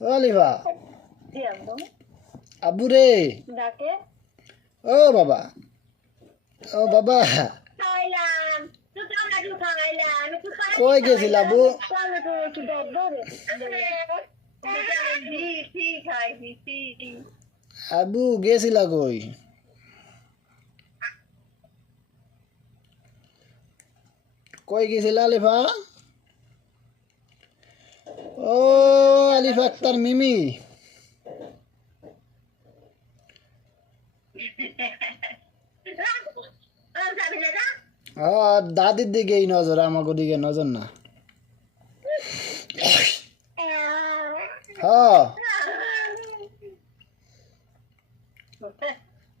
ও আলিফা আব্বু রে ও বাবা ও বাবা কই গেছিল আব্বু আব্বু গেছিলা কই কই গেছিল আলিফা ও আলিফা আক্তার মিমি দাদির দিকে এই নজর আমাকে দিকে নজর না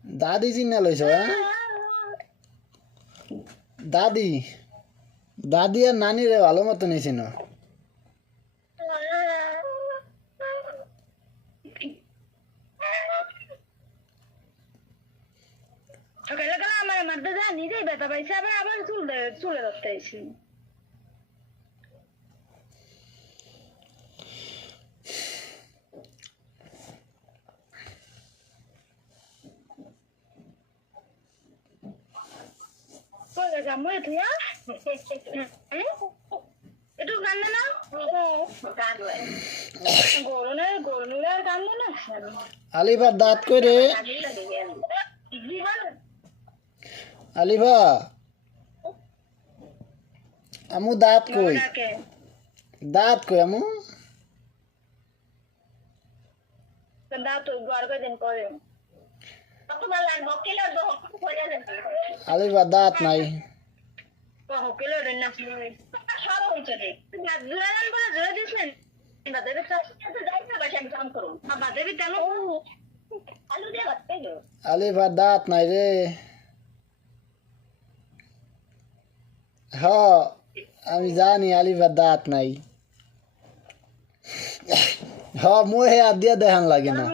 দাদি চিন্না লইছ দাদি দাদি আর নানি রে ভালো মতো নিয়েছিল সকালবেলা আমার মারতে যা নিজেই ব্যথা পাইছে আবার আবার চুলে ধরতে আইছি একটু কান্দে না গরু আর কান্দে না আলিফার দাঁত কই রে আলিফা আমু দাঁত কই আমু দাঁত বার করে দিন পরে আলিফা দাঁত নাই আলিফার দাঁত নাই রে আমি জানি আলিফার দাঁত নাই মুহে হাত দিয়া দেখান লাগে না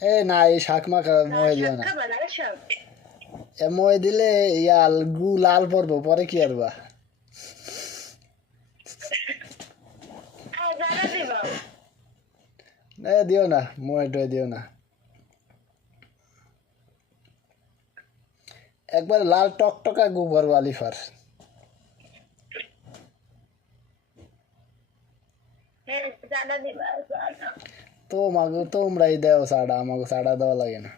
এ না এই শাক মাখা মহে দিও না এ মহে দিলে ইয়াল গু লাল পড়বো পরে কি আরবা দিও না মহে টয়ে দিও না একবার লাল টকটকা গু পড়বো আলিফার তোমরাই দেও সাড়া আমাকে সাড়া দেওয়া লাগে না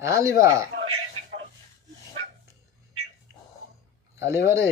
আলিফা আলিফা রে